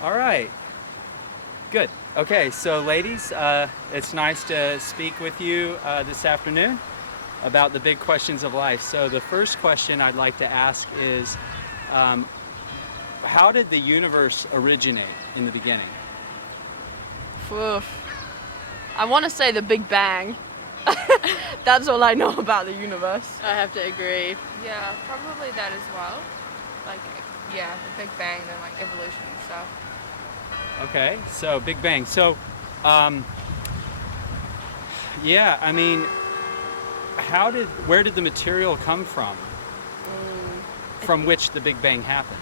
All right. Good. Okay, so ladies, it's nice to speak with you this afternoon about the big questions of life. So the first question I'd like to ask is, how did the universe originate in the beginning? Oof. I want to say the Big Bang. That's all I know about the universe. I have to agree. Yeah, probably that as well. Like, yeah, the Big Bang, then like evolution and stuff. Okay, so Big Bang. So, yeah, I mean, where did the material come from? From which the Big Bang happens?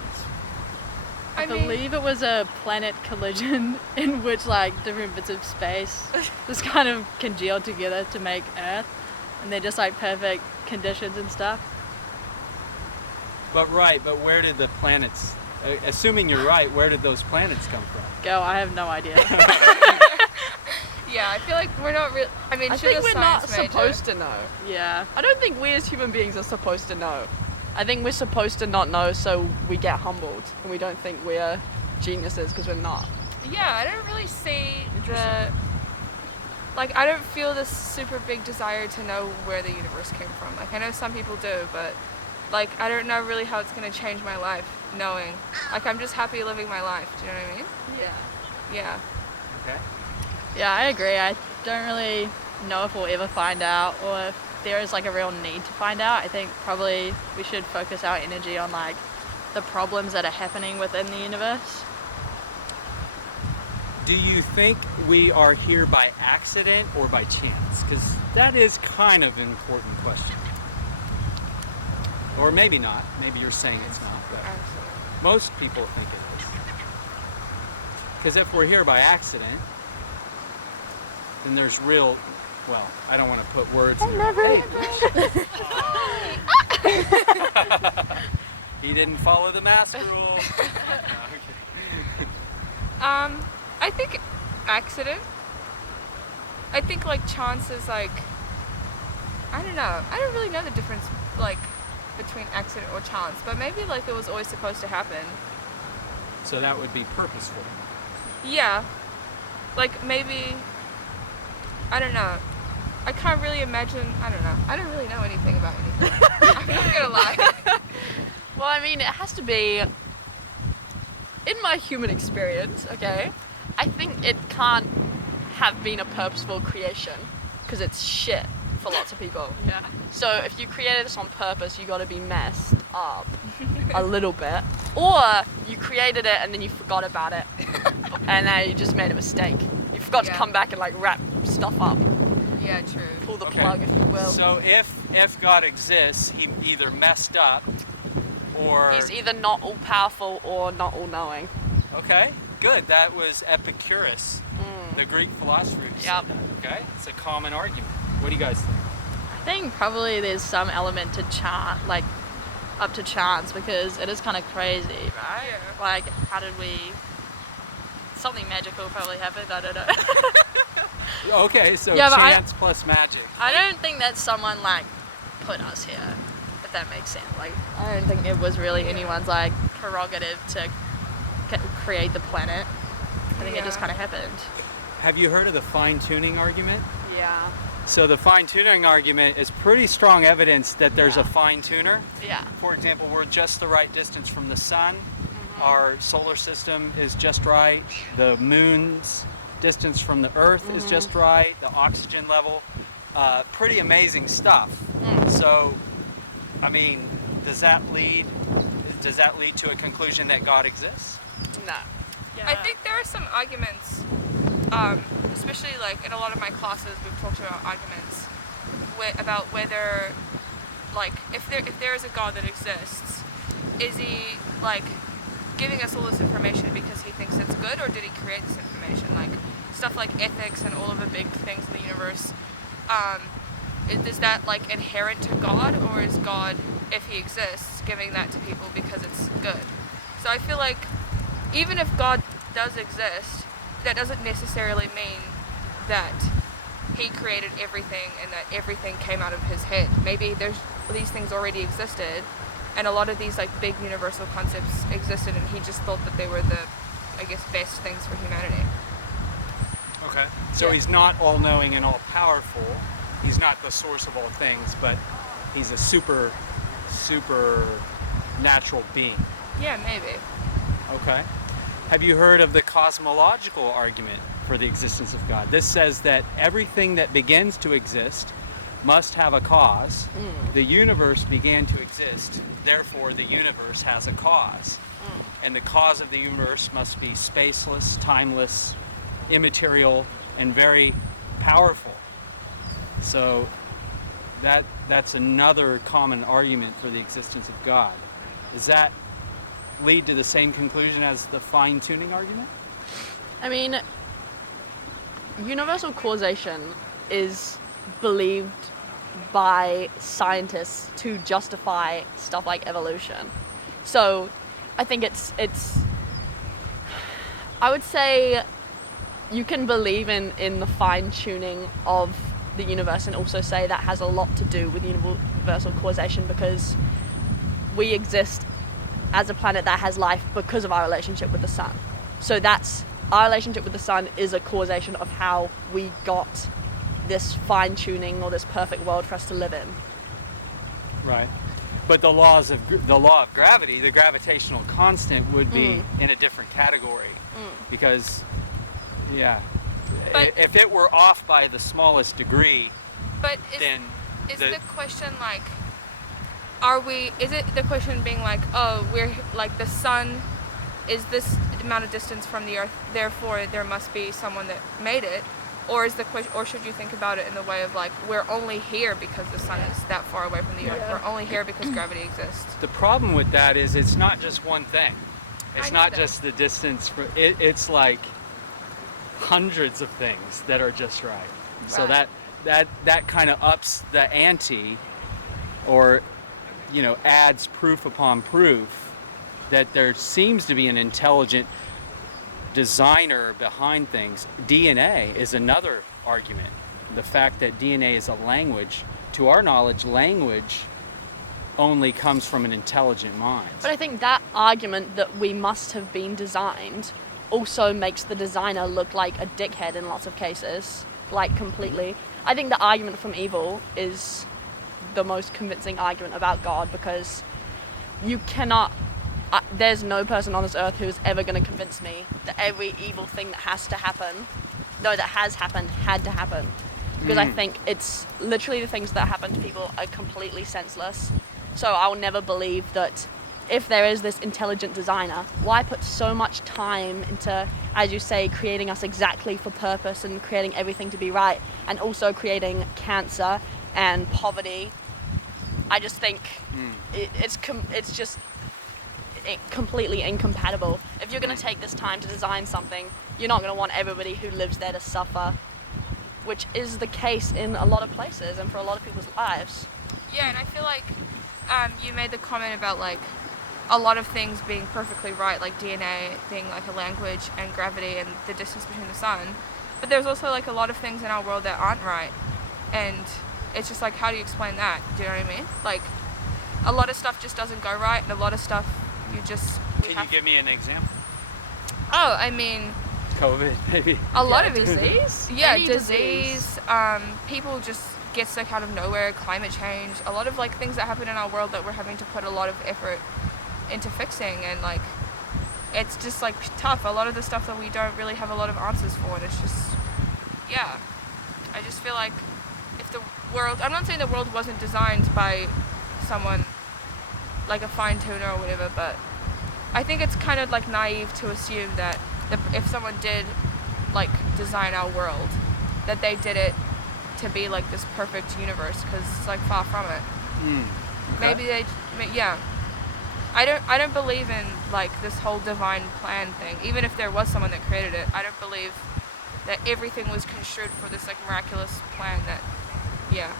I believe it was a planet collision in which like different bits of space just kind of congealed together to make Earth, and they're just like perfect conditions and stuff. But where did the planets, assuming you're right, where did those planets come from? Go, I have no idea. Yeah, I feel like we're not real. I mean, I she's think a we're not science major. supposed to know. Yeah. I don't think we as human beings are supposed to know. I think we're supposed to not know, so we get humbled and we don't think we're geniuses because we're not. Yeah, I don't really see I don't feel this super big desire to know where the universe came from. Like, I know some people do, but like, I don't know really how it's going to change my life knowing. Like, I'm just happy living my life. Do you know what I mean? Yeah. Yeah. Okay. Yeah, I agree. I don't really know if we'll ever find out, or if there is like a real need to find out. I think probably we should focus our energy on like the problems that are happening within the universe. Do you think we are here by accident or by chance? Because that is kind of an important question. Or maybe not. Maybe you're saying it's not, but most people think it is. Because if we're here by accident, then there's real, well, I don't want to put words in your mouth. He didn't follow the mask rule. I think accident. I think like chance is like, I don't know. I don't really know the difference like between accident or chance, but maybe like it was always supposed to happen. So that would be purposeful. Yeah. Like maybe, I don't know. I can't really imagine, I don't know. I don't really know anything about anything. I'm not gonna lie. Well, I mean, it has to be, in my human experience, okay, I think it can't have been a purposeful creation because it's shit for lots of people. Yeah. So if you created this on purpose, you got to be messed up a little bit, or you created it and then you forgot about it, and now you just made a mistake. You forgot to come back and like wrap stuff up, Yeah, true. pull the plug, if you will. So if God exists, he either messed up or... He's either not all powerful or not all knowing. Okay, good. That was Epicurus, the Greek philosopher who said that. Okay, it's a common argument. What do you guys think? I think probably there's some element to chance, like up to chance, because it is kind of crazy, right? Yeah. Like, how did we? Something magical probably happened. I don't know. Okay, so Yeah, but chance plus magic. I don't think that someone like put us here, if that makes sense. Like, I don't think it was really anyone's like prerogative to create the planet. I think it just kind of happened. Have you heard of the fine-tuning argument? Yeah. So the fine-tuning argument is pretty strong evidence that there's a fine-tuner. Yeah. For example, we're just the right distance from the sun. Our solar system is just right. The moon's distance from the Earth is just right. The oxygen level, pretty amazing stuff. So, I mean, does that lead to a conclusion that God exists? No. I think there are some arguments, especially like in a lot of my classes, we've talked about arguments about whether, like, if there is a God that exists, is he like giving us all this information because he thinks it's good, or did he create this information? Like stuff like ethics and all of the big things in the universe. Is that like inherent to God, or is God, if he exists, giving that to people because it's good? So I feel like even if God does exist, that doesn't necessarily mean that he created everything and that everything came out of his head. Maybe these things already existed, and a lot of these like big universal concepts existed, and he just thought that they were the I guess, best things for humanity. Okay. So Yeah. he's not all-knowing and all-powerful. He's not the source of all things, but he's a super natural being. Yeah, maybe. Okay. Have you heard of the cosmological argument for the existence of God? This says that everything that begins to exist must have a cause. The universe began to exist, therefore the universe has a cause. And the cause of the universe must be spaceless, timeless, immaterial, and very powerful. So that's another common argument for the existence of God. Does that lead to the same conclusion as the fine-tuning argument? I mean, universal causation is believed by scientists to justify stuff like evolution. So I think it's I would say you can believe in the fine-tuning of the universe and also say that has a lot to do with universal causation, because we exist as a planet that has life because of our relationship with the sun. So that's our relationship with the sun is a causation of how we got this fine-tuning or this perfect world for us to live in. Right. But the law of gravity, the gravitational constant, would be in a different category. Because, yeah, But- if it were off by the smallest degree, But then is the question like, is it the question being like, oh, we're like the sun is this amount of distance from the earth, therefore there must be someone that made it? Or is the question, or should you think about it in the way of like, we're only here because the sun is that far away from the earth. Yeah. We're only here because gravity exists. the problem with that is it's not just one thing. It's I know not that. just the distance. It's like hundreds of things that are just right. So Right. that kind of ups the ante, or adds proof upon proof that there seems to be an intelligent designer behind things. DNA is another argument. The fact that DNA is a language, to our knowledge, language only comes from an intelligent mind. But I think that argument that we must have been designed also makes the designer look like a dickhead in lots of cases, like completely. I think the argument from evil is the most convincing argument about God, because you cannot, there's no person on this earth who's ever going to convince me that every evil thing that has happened, had to happen. Because I think it's literally the things that happen to people are completely senseless. So I will never believe that if there is this intelligent designer, why put so much time into, as you say, creating us exactly for purpose and creating everything to be right, and also creating cancer and poverty? I just think it's just completely incompatible. If you're going to take this time to design something, you're not going to want everybody who lives there to suffer, which is the case in a lot of places and for a lot of people's lives. Yeah, and I feel like you made the comment about like a lot of things being perfectly right, like DNA being like a language and gravity and the distance between the sun. But there's also like a lot of things in our world that aren't right. And it's just like, how do you explain that? Do you know what I mean? Like, a lot of stuff just doesn't go right, and a lot of stuff you just... Can you give me an example? Oh, I mean... COVID, maybe. A lot of disease? Yeah, Any disease. People just get sick out of nowhere, climate change, a lot of like things that happen in our world that we're having to put a lot of effort into fixing, and like it's just like tough. A lot of the stuff that we don't really have a lot of answers for, and it's just, yeah. I just feel like if the world, I'm not saying the world wasn't designed by someone like a fine tuner or whatever, but I think it's kind of like naive to assume that if someone did like design our world, that they did it to be like this perfect universe, because it's like far from it. Okay. Yeah. I don't believe in like this whole divine plan thing. Even if there was someone that created it, I don't believe that everything was construed for this like miraculous plan that, yeah,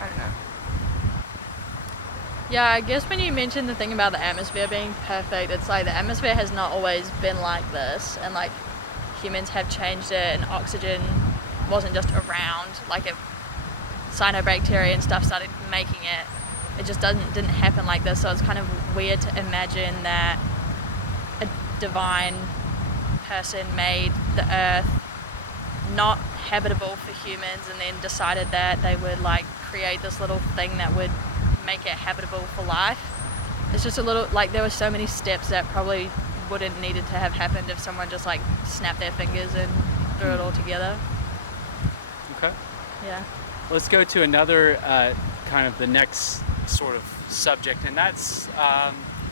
I don't know. Yeah, I guess when you mentioned the thing about the atmosphere being perfect, it's like the atmosphere has not always been like this, and like humans have changed it, and oxygen wasn't just around, like if cyanobacteria and stuff started making it. It just didn't happen like this, so it's kind of weird to imagine that a divine person made the earth not habitable for humans and then decided that they would like create this little thing that would make it habitable for life. It's just a little, like, there were so many steps that probably wouldn't needed to have happened if someone just like snapped their fingers and threw it all together. Okay. Yeah. Let's go to another kind of the next sort of subject, and that's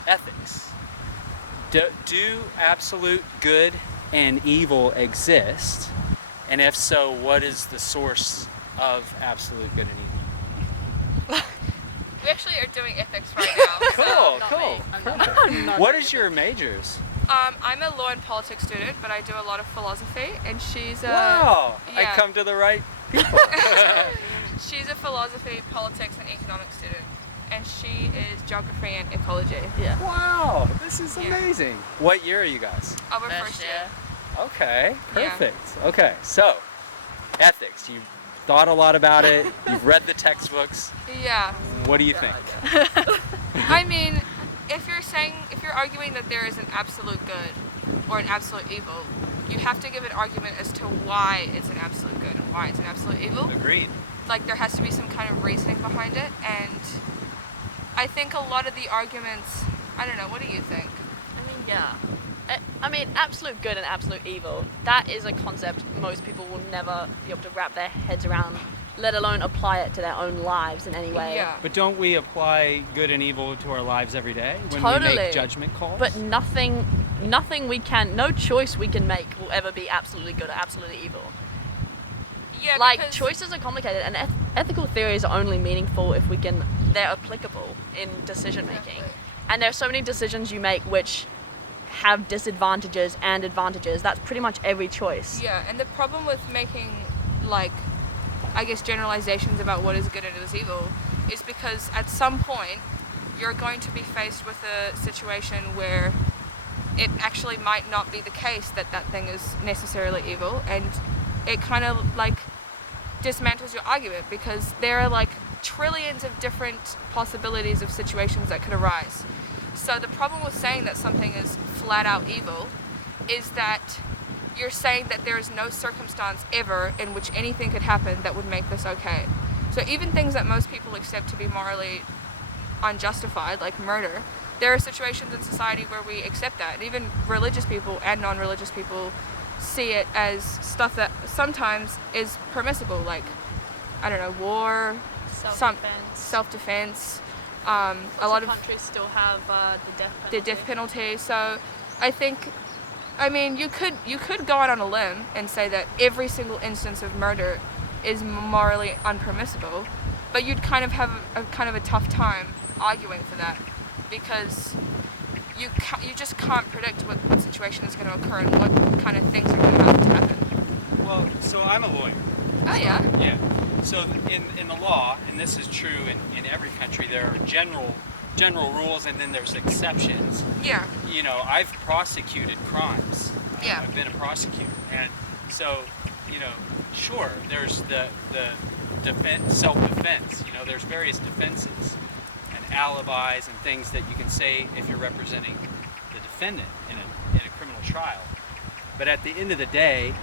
ethics. Do absolute good and evil exist? And if so, what is the source of absolute good and evil? We actually are doing ethics right now. Cool, not cool. me. I'm not- Perfect. I'm not What doing is your majors? I'm a law and politics student, but I do a lot of philosophy, and she's a Wow, I yeah. come to the right people. She's a philosophy, politics, and economics student, and she is geography and ecology. Yeah. Wow, this is Yeah. amazing. What year are you guys? Our First first year. year. Okay, Yeah. perfect. Okay, so ethics. You've thought a lot about it. You've read the textbooks. Yeah. What do you think? I mean, if you're arguing that there is an absolute good or an absolute evil, you have to give an argument as to why it's an absolute good and why it's an absolute evil. Agreed. Like, there has to be some kind of reasoning behind it, and I think a lot of the arguments, I don't know, what do you think? I mean, yeah. I mean, absolute good and absolute evil, that is a concept most people will never be able to wrap their heads around, let alone apply it to their own lives in any way. Yeah. But don't we apply good and evil to our lives every day when we Totally. make judgment calls? But nothing no choice we can make will ever be absolutely good or absolutely evil. Yeah, Like, because choices are complicated, and ethical theories are only meaningful if they're applicable in decision making. Exactly. And there are so many decisions you make which have disadvantages and advantages. That's pretty much every choice. Yeah, and the problem with making, like, I guess generalizations about what is good and what is evil is because at some point you're going to be faced with a situation where it actually might not be the case that that thing is necessarily evil, and it kind of like dismantles your argument because there are like trillions of different possibilities of situations that could arise. So the problem with saying that something is flat out evil is that you're saying that there is no circumstance ever in which anything could happen that would make this okay. So even things that most people accept to be morally unjustified, like murder, there are situations in society where we accept that. And even religious people and non-religious people see it as stuff that sometimes is permissible, like, I don't know, war, self-defense. A lot of countries still have the death the penalty. death penalty. So I think, I mean, you could go out on a limb and say that every single instance of murder is morally unpermissible, but you'd kind of have a tough time arguing for that because you just can't predict what situation is going to occur and what kind of things are going to have to happen. Well, so I'm a lawyer. Oh yeah. Yeah. So in the law, and this is true in every country, there are general rules and then there's exceptions. Yeah. You know, I've prosecuted crimes. Yeah. I've been a prosecutor. And so, you know, sure, there's the defense, self-defense. You know, there's various defenses and alibis and things that you can say if you're representing the defendant in a criminal trial. But at the end of the day,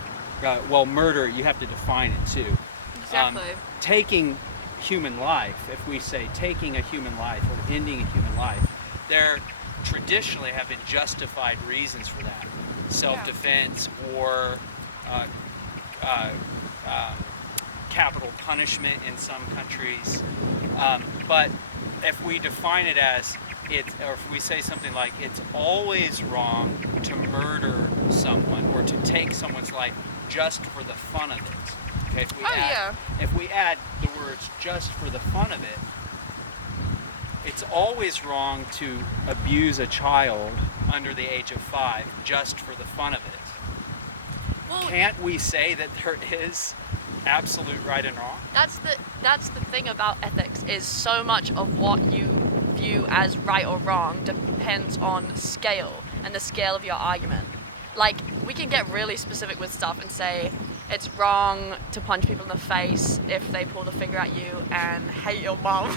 murder, you have to define it too. Exactly. Taking human life, if we say taking a human life or ending a human life, there traditionally have been justified reasons for that. Self-defense or capital punishment in some countries. But if we define it as or if we say something like it's always wrong to murder someone or to take someone's life just for the fun of it. Okay, if we add the words just for the fun of it, it's always wrong to abuse a child under the age of 5 just for the fun of it. Well, Can't we say that there is absolute right and wrong? that's the thing about ethics is so much of what you view as right or wrong depends on scale and the scale of your argument. Like, we can get really specific with stuff and say it's wrong to punch people in the face if they pull the finger at you and hate your mom.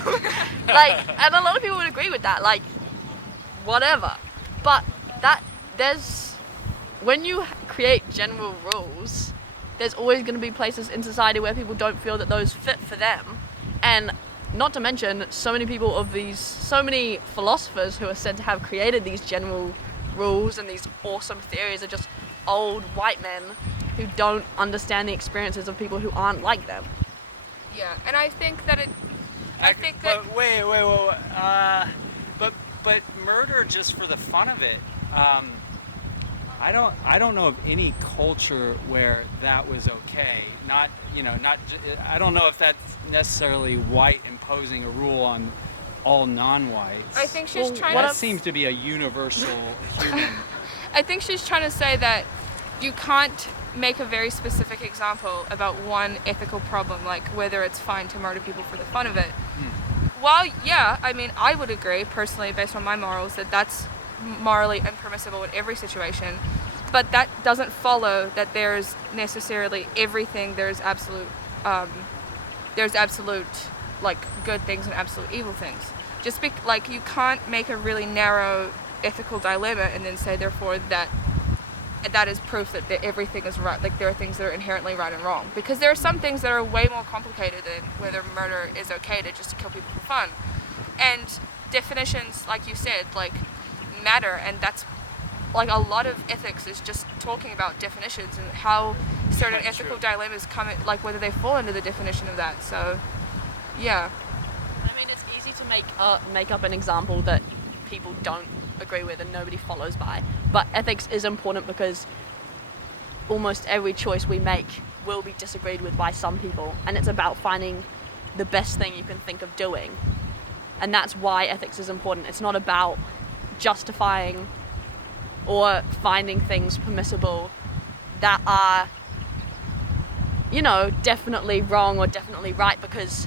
And a lot of people would agree with that, like, whatever. But when you create general rules, there's always going to be places in society where people don't feel that those fit for them. And not to mention, so many philosophers who are said to have created these general rules and these awesome theories are just old white men who don't understand the experiences of people who aren't like them. Yeah, and I think that But wait. But murder just for the fun of it. I don't know of any culture where that was okay. I don't know if that's necessarily white imposing a rule on all non-whites. I think she's trying That to. seems to be a universal human. I think she's trying to say that you can't make a very specific example about one ethical problem, like whether it's fine to murder people for the fun of it. Well, yeah, I mean, I would agree personally, based on my morals, that that's morally impermissible in every situation. But that doesn't follow that there's necessarily everything. There's absolute like good things and absolute evil things. Like you can't make a really narrow ethical dilemma and then say therefore that is proof that everything is right. Like there are things that are inherently right and wrong, because there are some things that are way more complicated than whether murder is okay to kill people for fun. And definitions, like you said, like matter, and that's like a lot of ethics is just talking about definitions and how certain ethical dilemmas come in, like whether they fall into the definition of that. So yeah, I mean, it's easy to make up an example that people don't agree with and nobody follows by, but ethics is important because almost every choice we make will be disagreed with by some people, and it's about finding the best thing you can think of doing, and that's why ethics is important. It's not about justifying or finding things permissible that are, definitely wrong or definitely right, because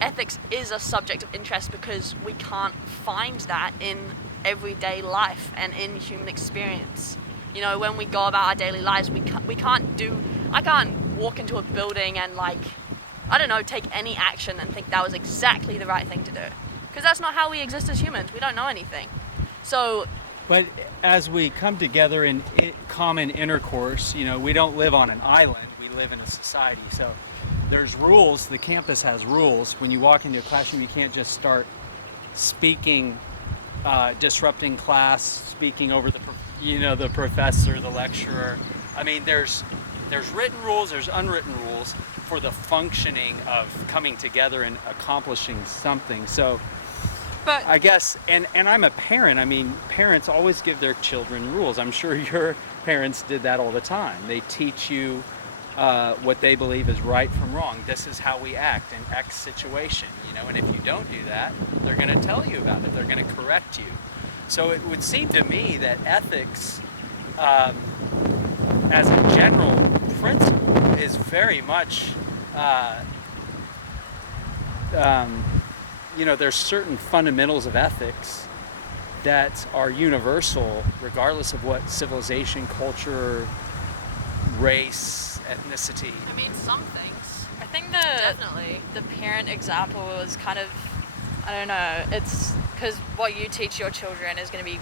ethics is a subject of interest because we can't find that in everyday life and in human experience. When we go about our daily lives, I can't walk into a building and take any action and think that was exactly the right thing to do, because that's not how we exist as humans. We don't know anything. So But as we come together in common intercourse, we don't live on an island, we live in a society. So there's rules, the campus has rules. When you walk into a classroom, you can't just start speaking, disrupting class, speaking over the professor, the lecturer. I mean, there's written rules, there's unwritten rules for the functioning of coming together and accomplishing something. So but I guess, and I'm a parent. I mean, parents always give their children rules. I'm sure your parents did that all the time. They teach you what they believe is right from wrong. This is how we act in X situation, and if you don't do that, they're going to tell you about it. They're going to correct you. So it would seem to me that ethics, as a general principle, is very much, there's certain fundamentals of ethics that are universal regardless of what civilization, culture, race, ethnicity. I mean, some things. I think the parent example was kind of, I don't know, it's because what you teach your children is going to be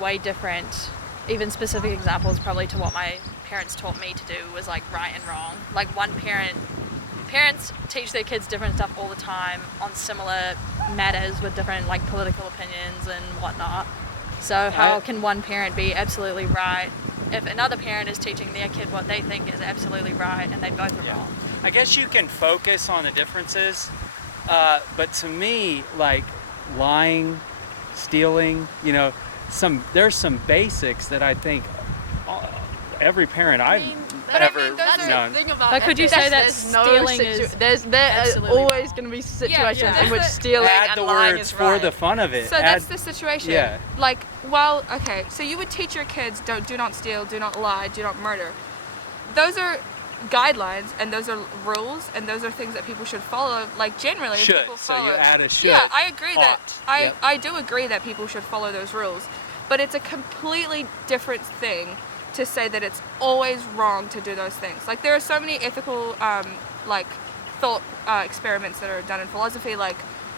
way different. Even specific examples probably to what my parents taught me to do was like right and wrong. Like parents teach their kids different stuff all the time on similar matters with different political opinions and whatnot. So how can one parent be absolutely right if another parent is teaching their kid what they think is absolutely right and they both are wrong? I guess you can focus on the differences, but to me, lying, stealing, there's some basics that I think every parent that's the thing about But could you say that there's no stealing is there are absolutely always wrong? going to be situations Yeah. in which stealing add and the lying words is for right. the fun of it. So that's the situation. Yeah. Okay, so you would teach your kids, do not steal, do not lie, do not murder. Those are guidelines, and those are rules, and those are things that people should follow. Generally, Should. people So follow. you add a should. Yeah, I agree that Ought. I do agree that people should follow those rules, but it's a completely different thing to say that it's always wrong to do those things. There are so many ethical thought experiments that are done in philosophy,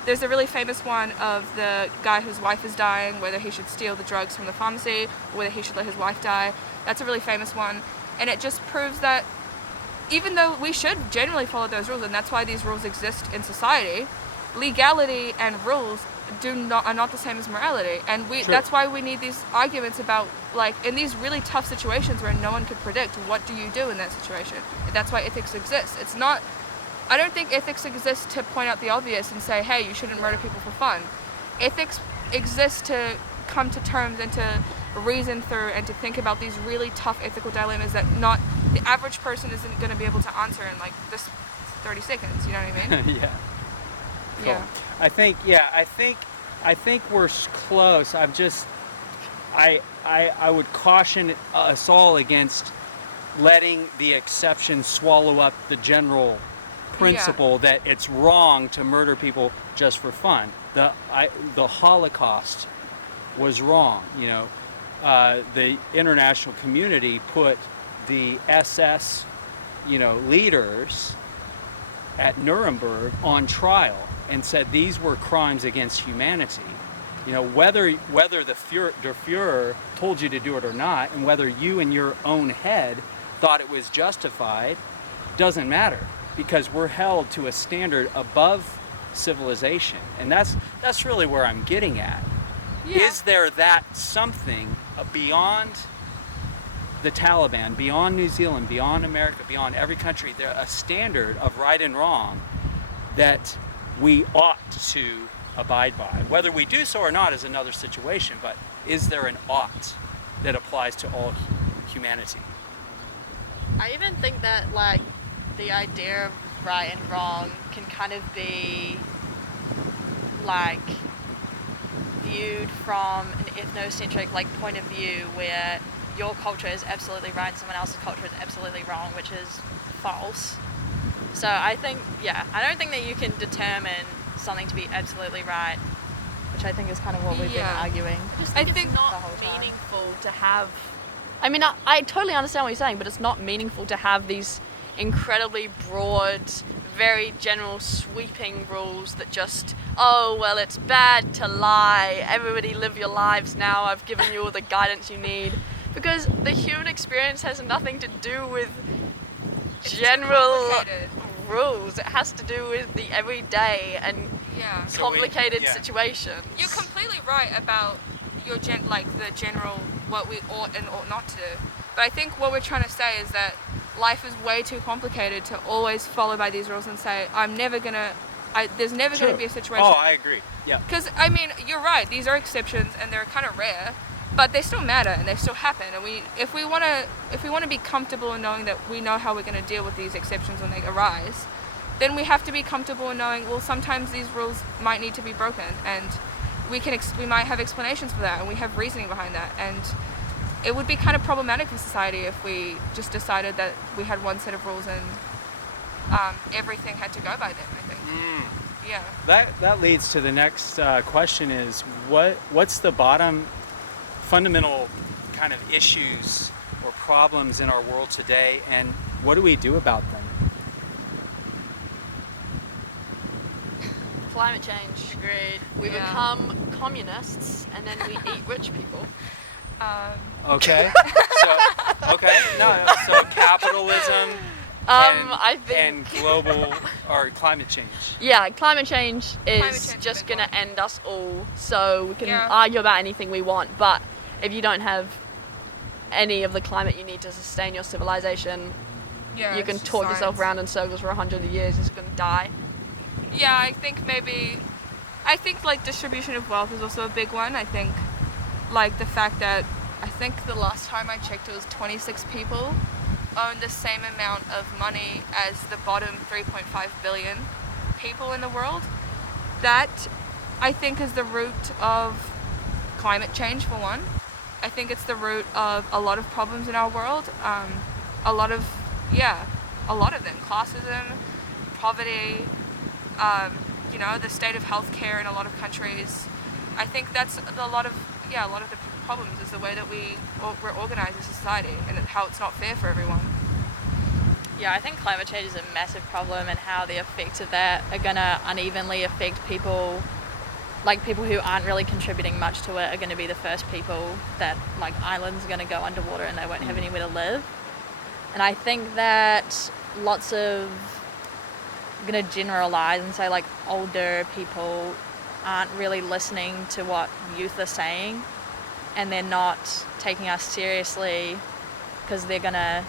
there's a really famous one of the guy whose wife is dying, whether he should steal the drugs from the pharmacy or whether he should let his wife die. That's a really famous one. And it just proves that even though we should generally follow those rules, and that's why these rules exist in society, legality and rules are not the same as morality. And that's why we need these arguments about, like, in these really tough situations where no one could predict, what do you do in that situation? That's why ethics exists. It's not, I don't think ethics exists to point out the obvious and say, hey, you shouldn't murder people for fun. Ethics exists to come to terms and to reason through and to think about these really tough ethical dilemmas that not the average person isn't going to be able to answer in like this 30 seconds, you know what I mean? Yeah. Cool. Yeah. I think we're close. I would caution us all against letting the exception swallow up the general principle that it's wrong to murder people just for fun. The Holocaust was wrong. You know, the international community put the SS, leaders at Nuremberg on trial and said these were crimes against humanity. Whether the Führer told you to do it or not, and whether you in your own head thought it was justified, doesn't matter, because we're held to a standard above civilization. And that's really where I'm getting at. Yeah. Is there that something beyond the Taliban, beyond New Zealand, beyond America, beyond every country, there a standard of right and wrong that we ought to abide by? Whether we do so or not is another situation, but is there an ought that applies to all humanity? I even think that, like, the idea of right and wrong can kind of be, like, viewed from an ethnocentric, like, point of view where your culture is absolutely right and someone else's culture is absolutely wrong, which is false. So I think, I don't think that you can determine something to be absolutely right, which I think is kind of what we've been arguing. I think it's not meaningful to have. I mean, I totally understand what you're saying, but it's not meaningful to have these incredibly broad, very general, sweeping rules that just, oh, well, it's bad to lie. Everybody live your lives now. I've given you all the guidance you need. Because the human experience has nothing to do with general rules. It has to do with the everyday and complicated situations. You're completely right about your the general what we ought and ought not to do. But I think what we're trying to say is that life is way too complicated to always follow by these rules and say, there's never going to be a situation. Oh, I agree. Yeah. Because, I mean, you're right. These are exceptions and they're kind of rare, but they still matter and they still happen. And if we want to be comfortable in knowing that we know how we're going to deal with these exceptions when they arise, then we have to be comfortable in knowing, well, sometimes these rules might need to be broken, and we might have explanations for that, and we have reasoning behind that. And it would be kind of problematic for society if we just decided that we had one set of rules and everything had to go by them, I think. Yeah. That leads to the next question is, what's the bottom fundamental kind of issues or problems in our world today, and what do we do about them? Climate change. Agreed. We become communists and then we eat rich people. Okay. So capitalism I think and global or climate change. Yeah, climate change is change just is going to end us all. So we can Yeah. argue about anything we want, but if you don't have any of the climate you need to sustain your civilization, you can talk yourself around in circles for 100 years, you're just going to die. Yeah, I think like distribution of wealth is also a big one. I think like the fact that I think the last time I checked it was 26 people own the same amount of money as the bottom 3.5 billion people in the world. That I think is the root of climate change, for one. I think it's the root of a lot of problems in our world. A lot of them. Classism, poverty, the state of healthcare in a lot of countries. I think that's a lot of the problems is the way that we're organized as a society and how it's not fair for everyone. Yeah, I think climate change is a massive problem, and how the effects of that are going to unevenly affect people. Like, people who aren't really contributing much to it are going to be the first people that, like, islands are going to go underwater and they won't have anywhere to live. And I think that lots of, I'm going to generalize and say, like, older people aren't really listening to what youth are saying, and they're not taking us seriously because they're going to,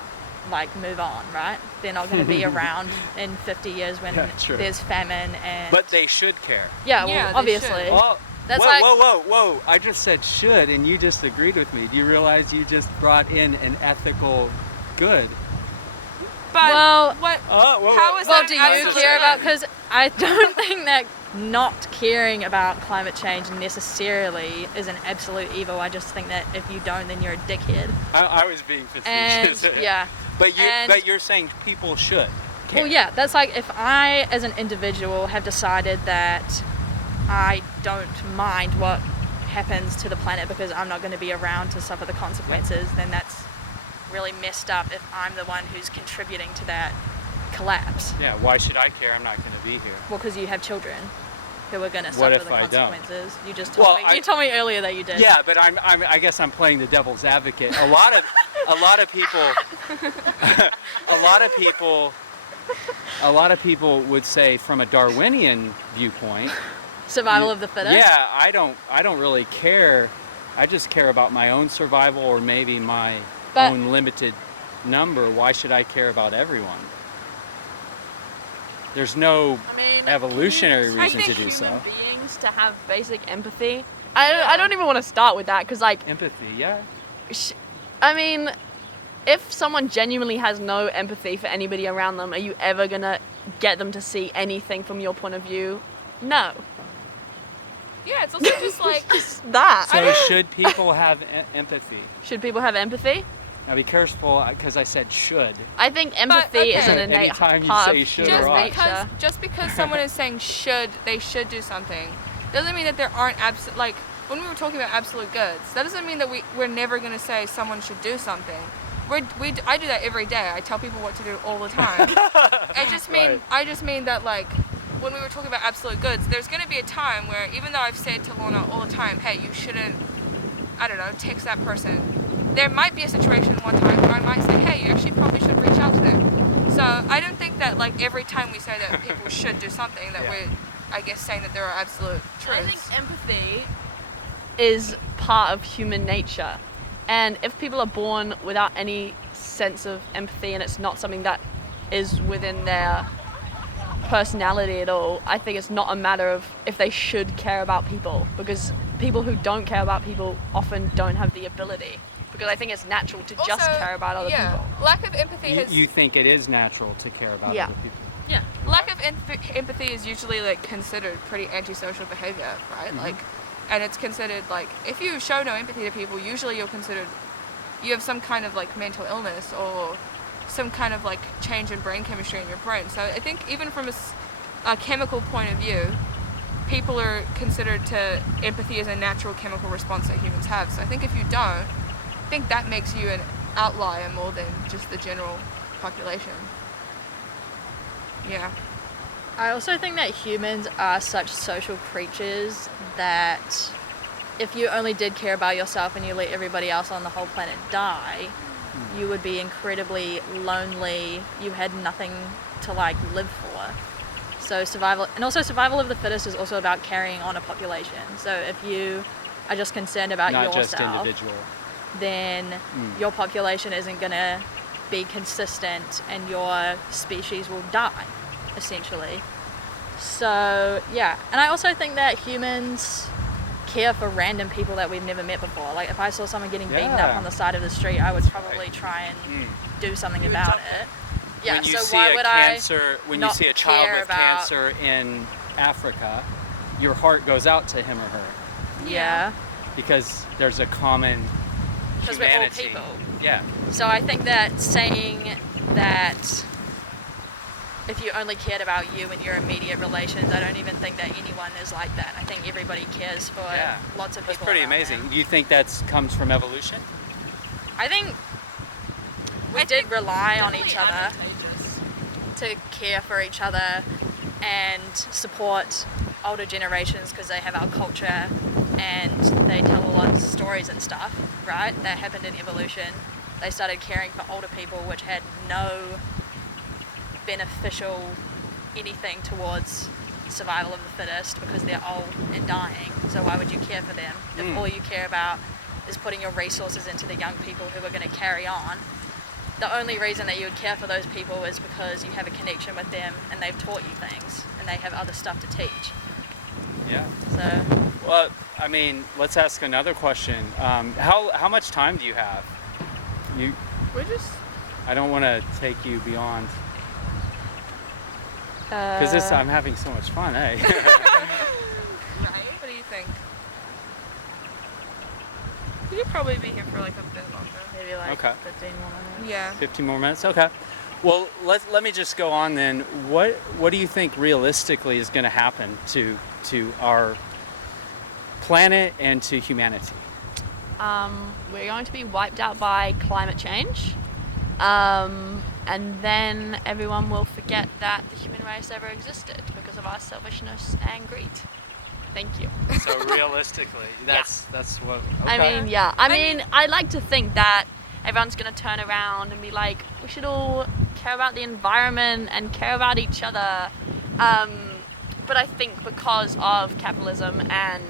like, move on, right? They're not going to be around in 50 years when there's famine and... But they should care. Yeah, well, Yeah, they obviously. should. Well, That's whoa, like... whoa. I just said should, and you just agreed with me. Do you realize you just brought in an ethical good? But Well- what? Whoa. How is Well, that do an you absolute care about... good? Because I don't think that not caring about climate change necessarily is an absolute evil. I just think that if you don't, then you're a dickhead. I was being And, facetious. yeah. But you're saying people should care. Well, yeah, that's like if I, as an individual, have decided that I don't mind what happens to the planet because I'm not going to be around to suffer the consequences, then that's really messed up if I'm the one who's contributing to that collapse. Yeah, why should I care? I'm not going to be here. Well, because you have children who are going to What suffer if the I don't? consequences. You just told Well, me. You told me earlier that you did. Yeah, but I guess I'm playing the devil's advocate. A lot of people would say, from a Darwinian viewpoint, Survival of the fittest. yeah, I don't really care. I just care about my own survival, or maybe my But- own limited number. Why should I care about everyone? There's no I mean, evolutionary I reason think to do human so. beings to have basic empathy. I don't even want to start with that because, like, Empathy, yeah. I mean, if someone genuinely has no empathy for anybody around them, are you ever gonna get them to see anything from your point of view? No. Yeah, it's also just like That. So should people have empathy? Should people have empathy? Now be careful, because I said should. I think empathy is an okay. innate Anytime you part say of should human or ought. nature. just because someone is saying they should do something, doesn't mean that there aren't like when we were talking about absolute goods. That doesn't mean that we're never going to say someone should do something. I do that every day. I tell people what to do all the time. I just mean that, like, when we were talking about absolute goods, there's going to be a time where, even though I've said to Lorna all the time, hey, you shouldn't, I don't know, text that person. There might be a situation one time where I might say, hey, you actually probably should reach out to them. So I don't think that, like, every time we say that people should do something, that we're, I guess, saying that there are absolute truths. I think empathy is part of human nature. And if people are born without any sense of empathy and it's not something that is within their personality at all, I think it's not a matter of if they should care about people, because people who don't care about people often don't have the ability, because I think it's natural to just Also, care about other people. Lack of empathy has... You think it is natural to care about Yeah. other people? Yeah. Lack of empathy is usually, like, considered pretty antisocial behavior, right? Mm-hmm. Like, and it's considered, like, if you show no empathy to people, usually you're considered, you have some kind of, like, mental illness or some kind of, like, change in brain chemistry in your brain. So I think even from a chemical point of view, people are considered to empathy as a natural chemical response that humans have. So I think if you don't, I think that makes you an outlier more than just the general population. Yeah. I also think that humans are such social creatures that if you only did care about yourself and you let everybody else on the whole planet die, you would be incredibly lonely. You had nothing to, like, live for. So survival of the fittest is also about carrying on a population. So if you are just concerned about Not yourself, just individual. then your population isn't going to be consistent and your species will die, essentially. So, yeah. And I also think that humans care for random people that we've never met before. Like, if I saw someone getting beaten up Yeah. on the side of the street, I would probably try and do something about it. Yeah, When you so see why a would when you not see a child care with about- cancer in Africa, your heart goes out to him or her Yeah. because there's a common Because we're all humanity. people. Yeah. So I think that saying that if you only cared about you and your immediate relations, I don't even think that anyone is like that. I think everybody cares for Yeah. lots of people. That's pretty around amazing. them. Do you think that comes from evolution? I think we did rely on each other. to care for each other and support older generations because they have our culture and they tell a lot of stories and stuff, right, that happened in evolution. They started caring for older people, which had no beneficial anything towards survival of the fittest because they're old and dying. So why would you care for them if all you care about is putting your resources into the young people who are going to carry on? The only reason that you would care for those people is because you have a connection with them and they've taught you things and they have other stuff to teach. Yeah. So, Well, I mean, let's ask another question. How much time do you have? I don't want to take you beyond. Because I'm having so much fun, eh? Right? What do you think? You could probably be here for like a bit longer. maybe like Okay. 15 more minutes. Yeah. 15 more minutes? Okay. Well, let me just go on then. What do you think realistically is going to happen to our planet and to humanity? We're going to be wiped out by climate change. And then everyone will forget that the human race ever existed because of our selfishness and greed. Thank you. So realistically, that's what. Okay. I mean, yeah. I mean, I like to think that everyone's going to turn around and be like, we should all care about the environment and care about each other. But I think because of capitalism and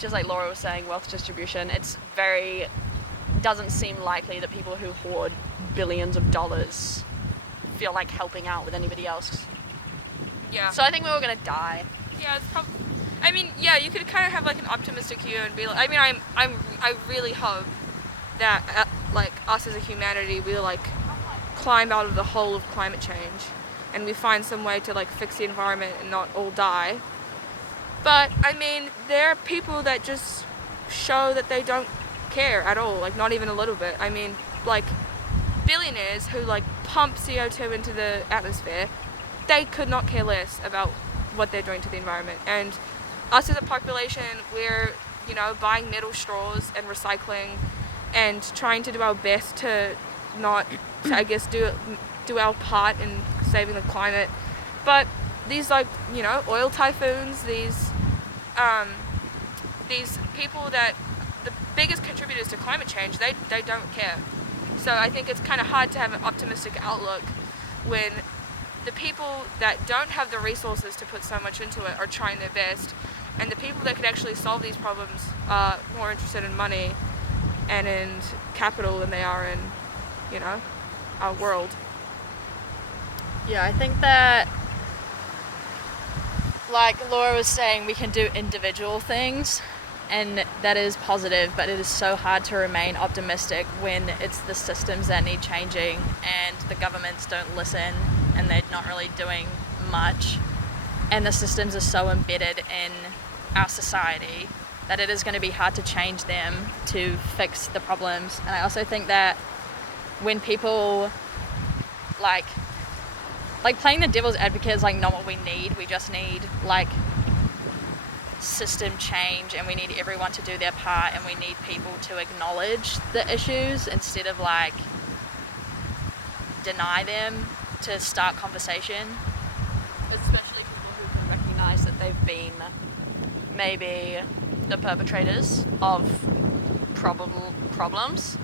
just like Laura was saying, wealth distribution, doesn't seem likely that people who hoard billions of dollars feel like helping out with anybody else. Yeah. So I think we're all going to die. Yeah, it's probably. I mean, yeah, you could kind of have like an optimistic view and be like. I mean, I really hope that like us as a humanity, we like climb out of the hole of climate change, and we find some way to like fix the environment and not all die. But I mean, there are people that just show that they don't care at all, like not even a little bit. I mean, like billionaires who like pump CO2 into the atmosphere, they could not care less about what they're doing to the environment. And us as a population, we're, you know, buying metal straws and recycling and trying to do our best to not, to, I guess, do our part in saving the climate. But these, like, you know, oil typhoons, these people that the biggest contributors to climate change, they don't care. So I think it's kind of hard to have an optimistic outlook when the people that don't have the resources to put so much into it are trying their best, and the people that could actually solve these problems are more interested in money and in capital than they are in, you know, our world. Yeah, I think that, like Laura was saying, we can do individual things, and that is positive, but it is so hard to remain optimistic when it's the systems that need changing and the governments don't listen and they're not really doing much, and the systems are so embedded in our society that it is going to be hard to change them to fix the problems. And I also think that when people like playing the devil's advocate is like not what we need. We just need like system change, and we need everyone to do their part, and we need people to acknowledge the issues instead of like deny them, to start conversation. Especially people who can recognize that they've been maybe the perpetrators of probable problems,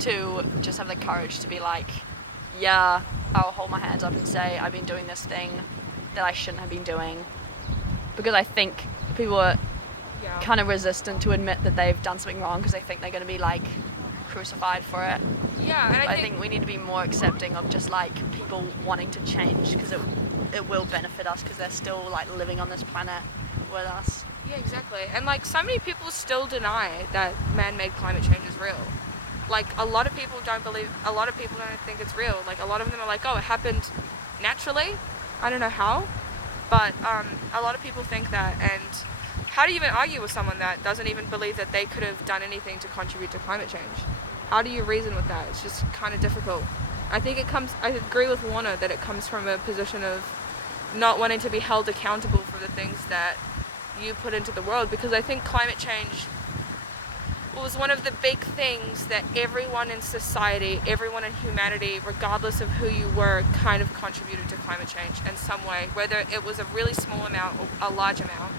to just have the courage to be like, yeah, I'll hold my hands up and say I've been doing this thing that I shouldn't have been doing. Because I think people are kind of resistant to admit that they've done something wrong because they think they're going to be like crucified for it. Yeah, and I think we need to be more accepting of just like people wanting to change, because it will benefit us, because they're still like living on this planet with us. Yeah, exactly. And like so many people still deny that man-made climate change is real. Like a lot of people don't think it's real. Like a lot of them are like, oh, it happened naturally. I don't know how, but a lot of people think that. And how do you even argue with someone that doesn't even believe that they could have done anything to contribute to climate change? How do you reason with that? It's just kind of difficult. I agree with Warner that it comes from a position of not wanting to be held accountable for the things that you put into the world, because I think climate change was one of the big things that everyone in society, everyone in humanity, regardless of who you were, kind of contributed to climate change in some way, whether it was a really small amount or a large amount.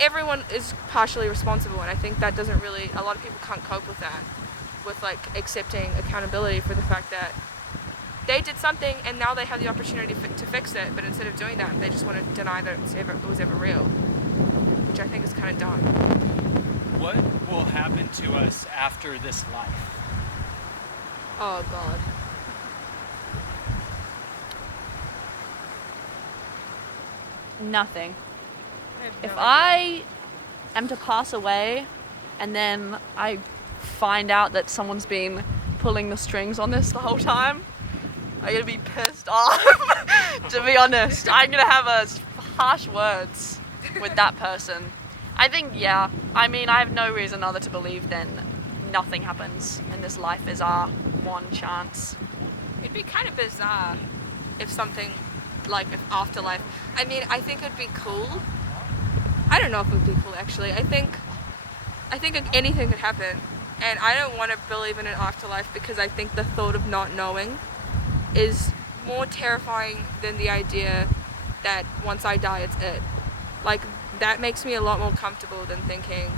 Everyone is partially responsible, and I think that doesn't really, a lot of people can't cope with that, with like accepting accountability for the fact that they did something and now they have the opportunity to fix it, but instead of doing that, they just want to deny that it was ever real, which I think is kind of dumb. What will happen to us after this life? Oh God. Nothing. I If I am to pass away and then I find out that someone's been pulling the strings on this the whole time, I'm gonna be pissed off. To be honest, I'm gonna have harsh words with that person. I think, yeah, I mean, I have no reason other to believe than nothing happens and this life is our one chance. It'd be kind of bizarre if something like an afterlife. I mean, I think it'd be cool. I don't know if it would be cool actually. I think anything could happen, and I don't want to believe in an afterlife because I think the thought of not knowing is more terrifying than the idea that once I die it's it. Like, that makes me a lot more comfortable than thinking,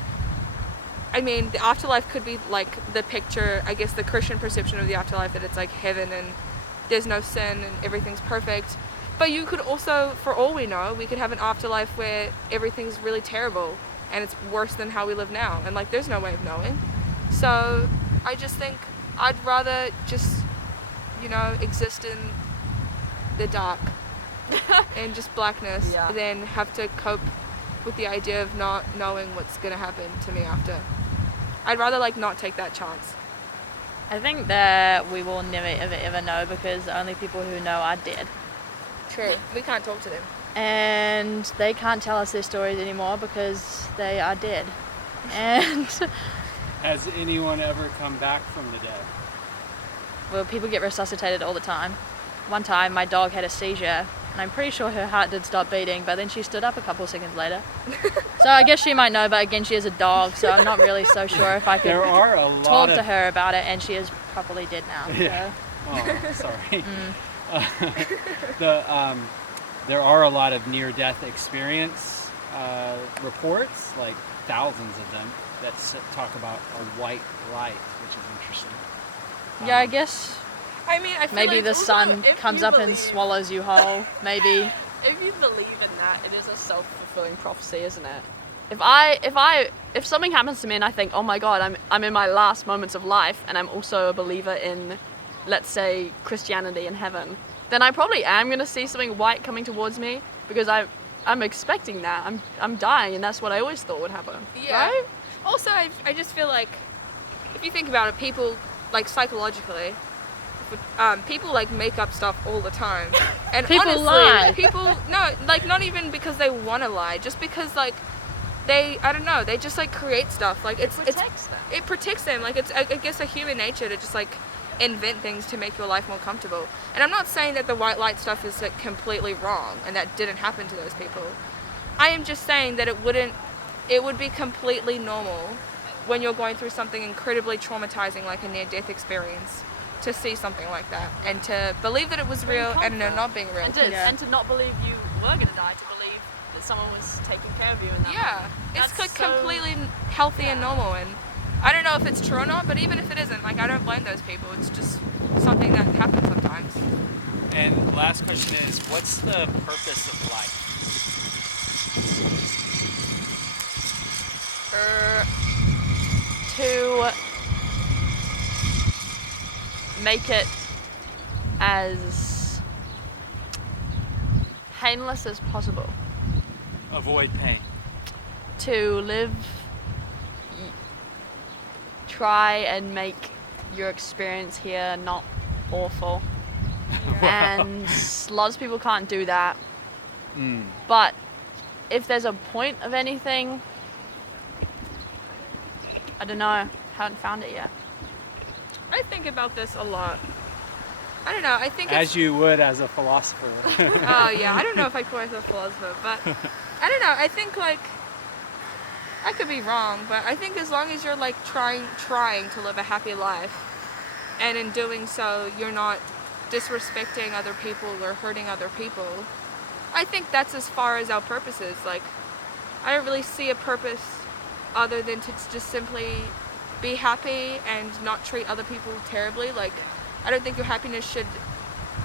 I mean, the afterlife could be like the picture, I guess the Christian perception of the afterlife, that it's like heaven and there's no sin and everything's perfect. But you could also, for all we know, we could have an afterlife where everything's really terrible and it's worse than how we live now, and like there's no way of knowing. So I just think I'd rather just, you know, exist in the dark and just blackness than have to cope with the idea of not knowing what's gonna happen to me after. I'd rather like not take that chance. I think that we will never ever know because the only people who know are dead. True. We can't talk to them. And they can't tell us their stories anymore because they are dead. And Has anyone ever come back from the dead? well, people get resuscitated all the time. One time my dog had a seizure and I'm pretty sure her heart did stop beating, but then she stood up a couple seconds later. So I guess she might know, but again, she is a dog, so I'm not really so sure if I could There are a lot talk of to her about it, and she is probably dead now. Yeah. So. Oh, sorry. There are a lot of near-death experience reports, like thousands of them, that talk about a white light, which is interesting. Yeah, I guess I mean, I feel maybe like the also, sun if comes you up and believe- swallows you whole, maybe. If you believe in that, it is a self-fulfilling prophecy, isn't it? If something happens to me and I think, oh my God, I'm in my last moments of life, and I'm also a believer in, let's say, Christianity and heaven, then I probably am gonna see something white coming towards me because I'm expecting that. I'm dying, and that's what I always thought would happen. Yeah. Right? Also, I just feel like, if you think about it, people, like psychologically, people like make up stuff all the time. And People honestly, lie. people, no, like not even because they want to lie, just because like they, I don't know, they just like create stuff. Like it protects them. Like it's, I guess, a human nature to just like invent things to make your life more comfortable. And I'm not saying that the white light stuff is like completely wrong and that didn't happen to those people. I am just saying that it would be completely normal when you're going through something incredibly traumatizing like a near-death experience to see something like that and to believe that it was real and it not being real. And to not believe you were gonna die, to believe that someone was taking care of you in that Yeah, moment. it's That's like so- completely healthy and normal, and I don't know if it's true or not, but even if it isn't, like I don't blame those people. It's just something that happens sometimes. And last question is, what's the purpose of life? To make it as painless as possible. Avoid pain. To live, try and make your experience here not awful. And lots of people can't do that. But if there's a point of anything, I don't know, haven't found it yet. I think about this a lot. I don't know. I think As you would as a philosopher. oh yeah, I don't know if I'd call myself a philosopher, but I don't know. I think like I could be wrong, but I think as long as you're like trying to live a happy life, and in doing so you're not disrespecting other people or hurting other people, I think that's as far as our purpose is. Like, I don't really see a purpose other than to just simply be happy and not treat other people terribly. Like, I don't think your happiness should,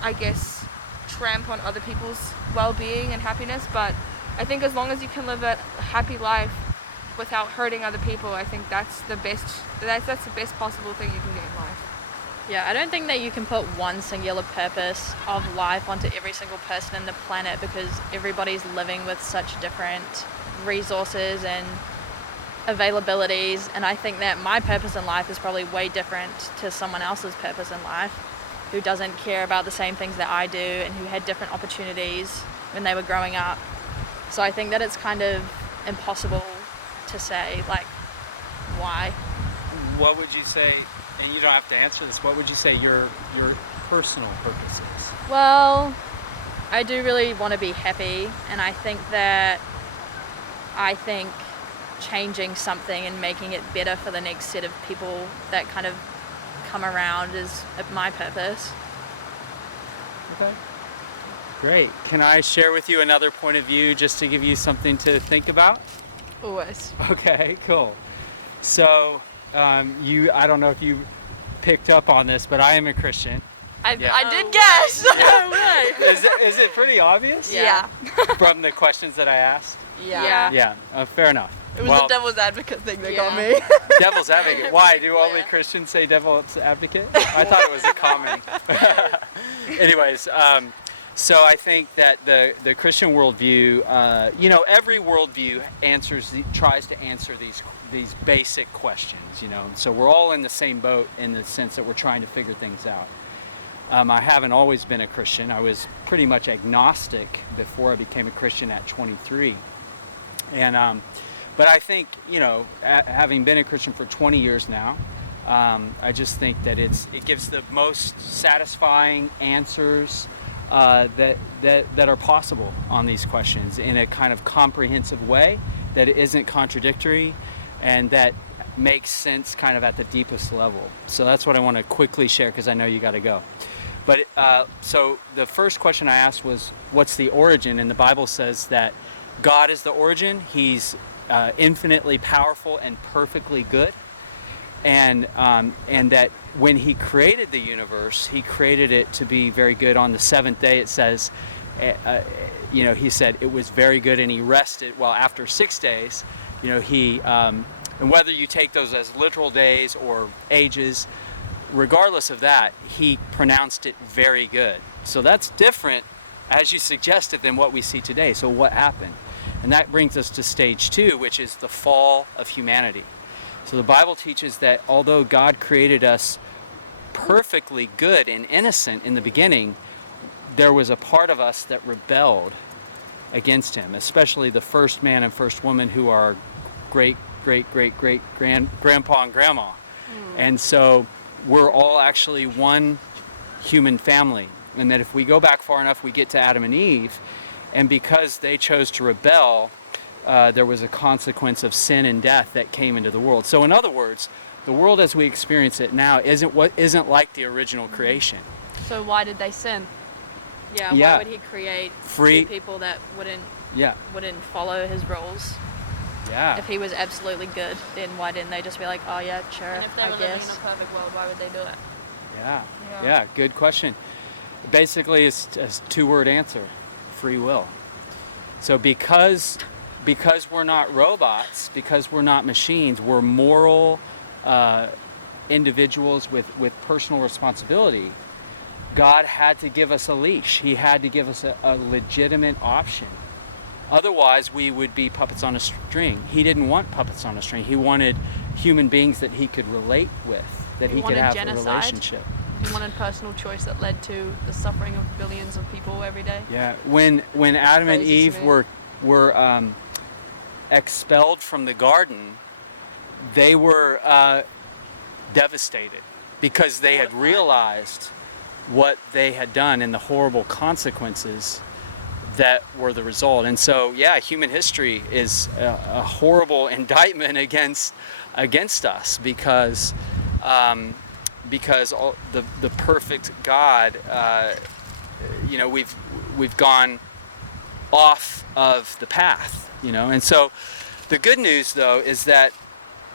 I guess, tramp on other people's well-being and happiness, but I think as long as you can live a happy life without hurting other people, I think that's the best possible thing you can get in life. Yeah, I don't think that you can put one singular purpose of life onto every single person in the planet, because everybody's living with such different resources and availabilities, and I think that my purpose in life is probably way different to someone else's purpose in life who doesn't care about the same things that I do and who had different opportunities when they were growing up. So I think that it's kind of impossible to say, like, why. What would you say, and you don't have to answer this, what would you say your personal purpose is? Well, I do really want to be happy, and I think changing something and making it better for the next set of people that kind of come around is my purpose. Okay. Great. Can I share with you another point of view just to give you something to think about? Always. Okay, cool. So, I don't know if you picked up on this, but I am a Christian. I Yeah. did guess. No way. Is it pretty obvious? Yeah. From the questions that I asked? Yeah. Yeah, fair enough. It was Well, the devil's advocate thing that got Yeah. me. devil's advocate. Why? Do only Yeah. Christians say devil's advocate? I thought it was a common. Anyways, so I think that the Christian worldview, every worldview tries to answer these basic questions. So we're all in the same boat in the sense that we're trying to figure things out. I haven't always been a Christian. I was pretty much agnostic before I became a Christian at 23. And but I think, having been a Christian for 20 years now, I just think that it gives the most satisfying answers that are possible on these questions in a kind of comprehensive way that isn't contradictory and that makes sense kind of at the deepest level. So that's what I want to quickly share, because I know you got to go. But so the first question I asked was, what's the origin? And the Bible says that God is the origin. He's infinitely powerful and perfectly good. And that when he created the universe, he created it to be very good. On the seventh day, it says, he said it was very good, and he rested. Well, after 6 days, he, and whether you take those as literal days or ages, regardless of that, he pronounced it very good. So that's different, as you suggested, than what we see today. So what happened? And that brings us to stage 2, which is the fall of humanity. So the Bible teaches that although God created us perfectly good and innocent in the beginning, there was a part of us that rebelled against him, especially the first man and first woman, who are grandpa and grandma. And so we're all actually one human family. And that if we go back far enough, we get to Adam and Eve. And because they chose to rebel, there was a consequence of sin and death that came into the world. So in other words, the world as we experience it now isn't like the original creation. So why did they sin? Yeah, Yeah. why would he create Free- two people that wouldn't Yeah. follow his rules? Yeah. If he was absolutely good, then why didn't they just be like, oh yeah, sure, And if they I were living in guess. a perfect world, why would they do it? Yeah, good question. Basically, it's a 2-word answer: free will. So because we're not robots, because we're not machines, we're moral individuals with personal responsibility. God had to give us a leash. He had to give us a legitimate option. Otherwise, we would be puppets on a string. He didn't want puppets on a string. He wanted human beings that he could relate with, that He he could wanted have genocide. a relationship. He wanted personal choice that led to the suffering of billions of people every day. Yeah, when Adam and Crazy to Eve me. were expelled from the garden, they were devastated because they had realized what they had done and the horrible consequences that were the result. And so, yeah, human history is a horrible indictment against us because all, the perfect God, we've gone off of the path, And so, the good news though is that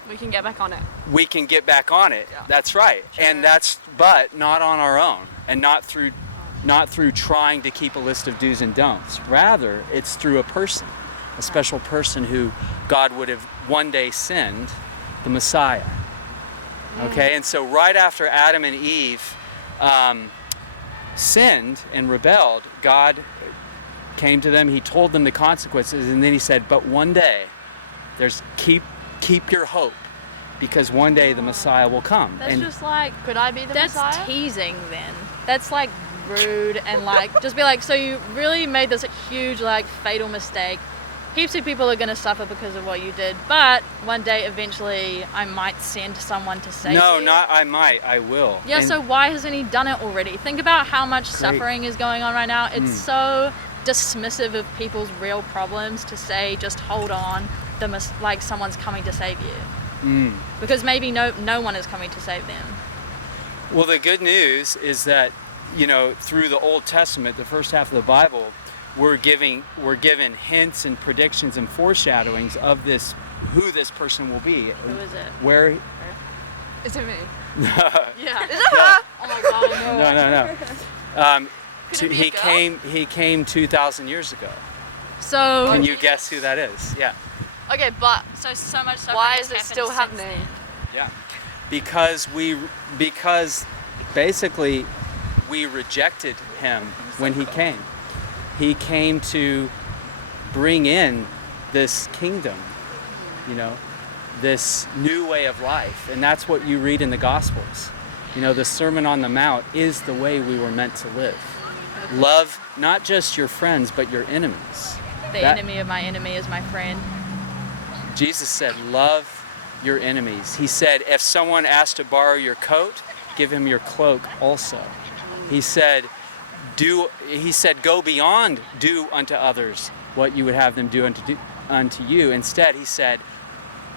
We can get back on it. we can get back on it. Yeah. That's right. And but not on our own, and not through trying to keep a list of do's and don'ts. Rather, it's through a person, a special person who God would have one day send, the Messiah. Okay, and so right after Adam and Eve sinned and rebelled, God came to them, he told them the consequences, and then he said, but one day, keep your hope, because one day the Messiah will come. That's and just like, Could I be the that's Messiah? teasing then. That's like rude and like, just be like, so you really made this huge like fatal mistake. Heaps of people are going to suffer because of what you did, but one day eventually I might send someone to save you. No, not I might, I will. Yeah, And so why hasn't he done it already? Think about how much suffering is going on right now. It's so dismissive of people's real problems to say, just hold on, like someone's coming to save you. Because maybe no one is coming to save them. Well, the good news is that, through the Old Testament, the first half of the Bible, we're given hints and predictions and foreshadowings of who this person will be. Who is it? Where? Is it me? Yeah. Is it her? Oh my god, no. No. Could it be a girl? He came 2,000 years ago. So Can you guess who that is? Yeah. Okay, but so much suffering why has is it happened still since happening? Yeah. Because basically we rejected him when he came. He came to bring in this kingdom, this new way of life. And that's what you read in the Gospels. The Sermon on the Mount is the way we were meant to live. Love not just your friends, but your enemies. The enemy of my enemy is my friend. Jesus said, love your enemies. He said, if someone asks to borrow your coat, give him your cloak also. He said, go beyond, do unto others what you would have them do unto you. Instead, he said,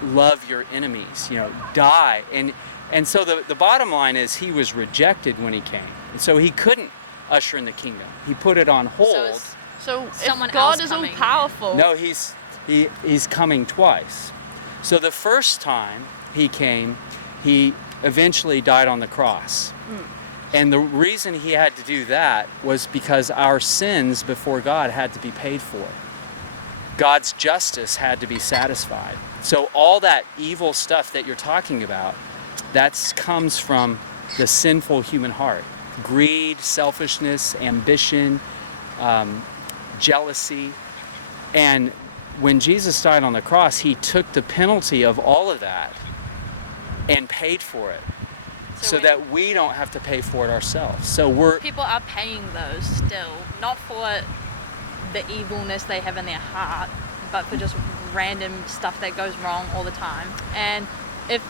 love your enemies, die. And so the bottom line is he was rejected when he came. And so he couldn't usher in the kingdom. He put it on hold. So if Someone God else is all coming. powerful, No, he's coming twice. So the first time he came, he eventually died on the cross. And the reason he had to do that was because our sins before God had to be paid for. God's justice had to be satisfied. So all that evil stuff that you're talking about, that comes from the sinful human heart. Greed, selfishness, ambition, jealousy. And when Jesus died on the cross, he took the penalty of all of that and paid for it so that we don't have to pay for it ourselves. So People are paying those still, not for the evilness they have in their heart, but for just random stuff that goes wrong all the time. And if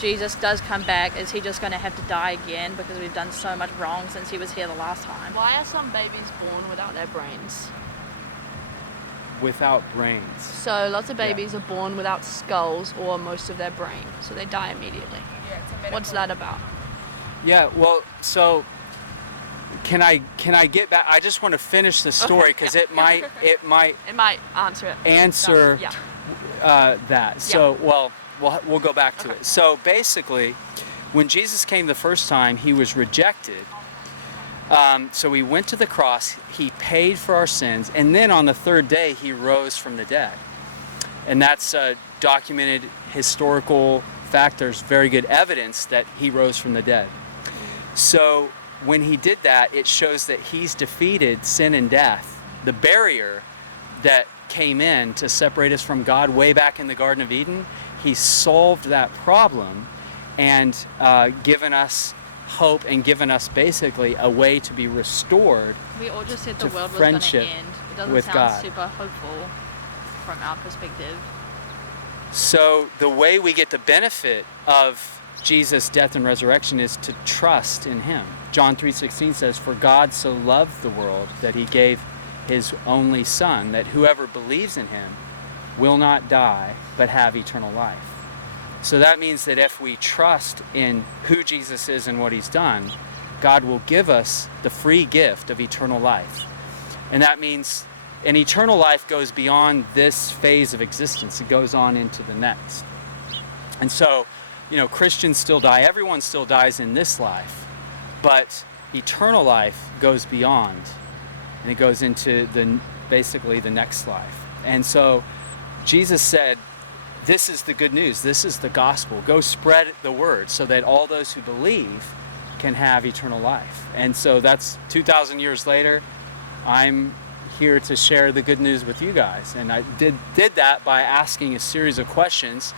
Jesus does come back, is he just going to have to die again because we've done so much wrong since he was here the last time? why are some babies born without their brains? without brains. So lots of babies are born without skulls or most of their brain, so they die immediately. Yeah, it's a medical. What's that about? Yeah, well, so can I get back? I just want to finish the story because it might It might answer it. answer Yeah. that. So we'll go back to it. So basically, when Jesus came the first time, he was rejected. So he went to the cross, he paid for our sins, and then on the third day he rose from the dead. And that's documented historical fact. There's very good evidence that he rose from the dead. So when he did that, it shows that he's defeated sin and death, the barrier that came in to separate us from God way back in the Garden of Eden. He solved that problem and given us hope and given us basically a way to be restored. We all just said the to world was going to friendship end. It doesn't with sound God. super hopeful from our perspective. So the way we get the benefit of Jesus' death and resurrection is to trust in him. John 3:16 says, "For God so loved the world that he gave his only Son, that whoever believes in him will not die but have eternal life. So that means that if we trust in who Jesus is and what he's done, God will give us the free gift of eternal life. And that means an eternal life goes beyond this phase of existence. It goes on into the next. And so, Christians still die. Everyone still dies in this life. But eternal life goes beyond. And it goes into basically the next life. And so Jesus said, this is the good news. This is the gospel. Go spread the word so that all those who believe can have eternal life. And so that's 2,000 years later. I'm here to share the good news with you guys. And I did that by asking a series of questions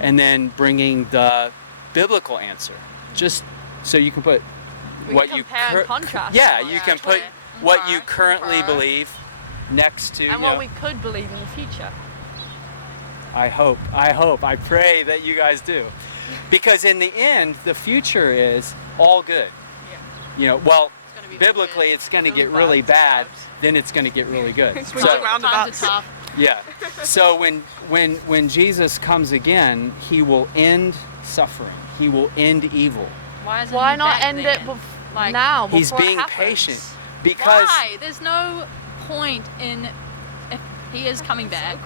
and then bringing the biblical answer. Just so you can put what you compare and contrast. Yeah, you can put what you currently Compare. believe next to And what we could believe in the future. I hope, I pray that you guys do. Because in the end, the future is all good. Yeah. Well, It's gonna be biblically it's going to get really bad, then it's going to get really good. It's So, really roundabouts. Times are tough. yeah. So when Jesus comes again, he will end suffering. He will end evil. Why Not end it now? He's before it being happens? patient because Why? There's no point in if he is coming back.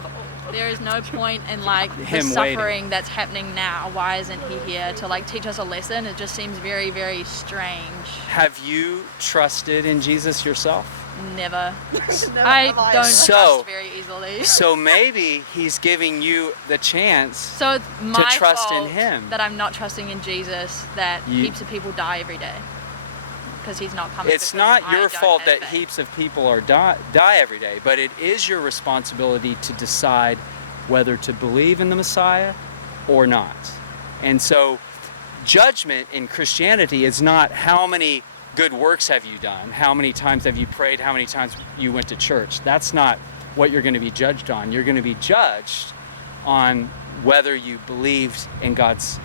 There is no point in the Him suffering waiting. that's happening now. Why isn't he here to teach us a lesson? It just seems very, very strange. have you trusted in Jesus yourself? Never. I don't So- trust very easily. So maybe he's giving you the chance. So it's my trust in fault him. that I'm not trusting in Jesus, that You- heaps of people die every day because he's not coming. It's because not I your don't fault have that faith. heaps of people are die every day, but it is your responsibility to decide whether to believe in the Messiah or not. And so judgment in Christianity is not how many good works have you done, how many times have you prayed, how many times you went to church. That's not what you're going to be judged on. You're going to be judged on whether you believed in God's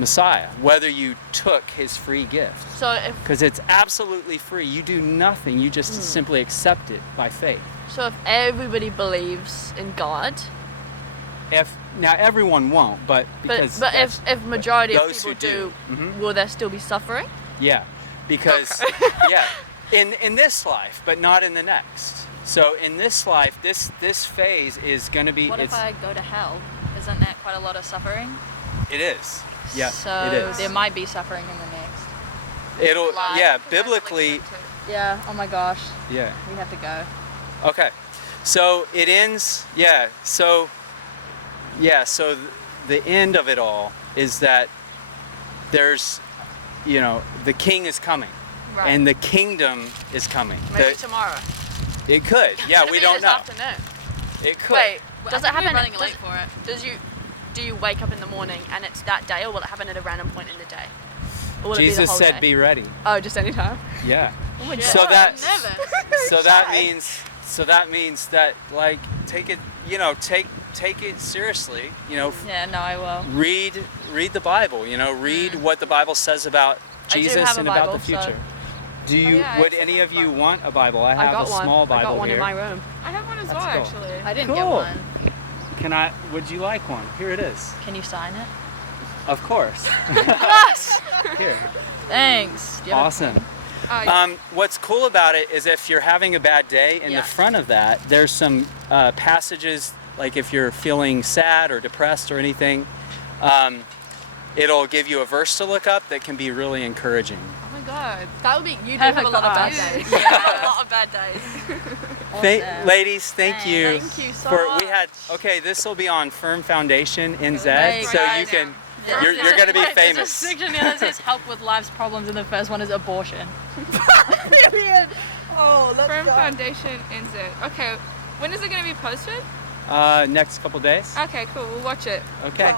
Messiah, whether you took his free gift. So if Because it's absolutely free. You do nothing. You just simply accept it by faith. if everybody believes in God, Now everyone won't, but because but if majority of those people who do. Mhm. will there still be suffering? yeah, because yeah, in this life, but not in the next. So in this life, this phase is going to be. What if I go to hell? Isn't that quite a lot of suffering? It is. Yeah, So it is. there might be suffering in the next. It'll Life. yeah, biblically Yeah. Oh my gosh. yeah. We have to go. Okay, so it ends. Yeah, so the end of it all is that there's, the King is coming, Right. and the kingdom is coming. Maybe tomorrow. It could. Yeah, we Maybe don't this know. afternoon. It could. Wait, Well, does I it think we're happen? running late for it. Do you wake up in the morning and it's that day, or will it happen at a random point in the day? Or will it be the Jesus whole said, day? "Be ready." Oh, just any time. Yeah. Oh my So God. that Never. so that means that take it take it seriously. Yeah. No, I will. Read the Bible. Read what the Bible says about I do Jesus have a and about Bible, the future. so- Do you? yeah, I would actually any have of a you Bible. want a Bible? I I have got a one. small Bible I got one here. in my room. I have one as That's well, cool. actually. I didn't get Cool. one. Would you like one? Here it is. Can you sign it? Of course. Yes. Here. Thanks. Do you have a- Awesome. Uh, What's cool about it is if you're having a bad day, in Yeah. the front of that, there's some passages, like if you're feeling sad or depressed or anything, it'll give you a verse to look up that can be really encouraging. oh my god. That would be. You do Perfect have a lot of for bad us. days. Yeah. a lot of bad days. Awesome. Ladies, thank you. Thank you so We had this will be on Firm Foundation NZ, Thanks, so you guys. can. Yeah. You're going to be Wait, famous. There's a section here that says help with life's problems, and the first one is abortion. Firm Foundation NZ. Okay, when is it going to be posted? Next couple days. Okay, cool. We'll watch it. Okay.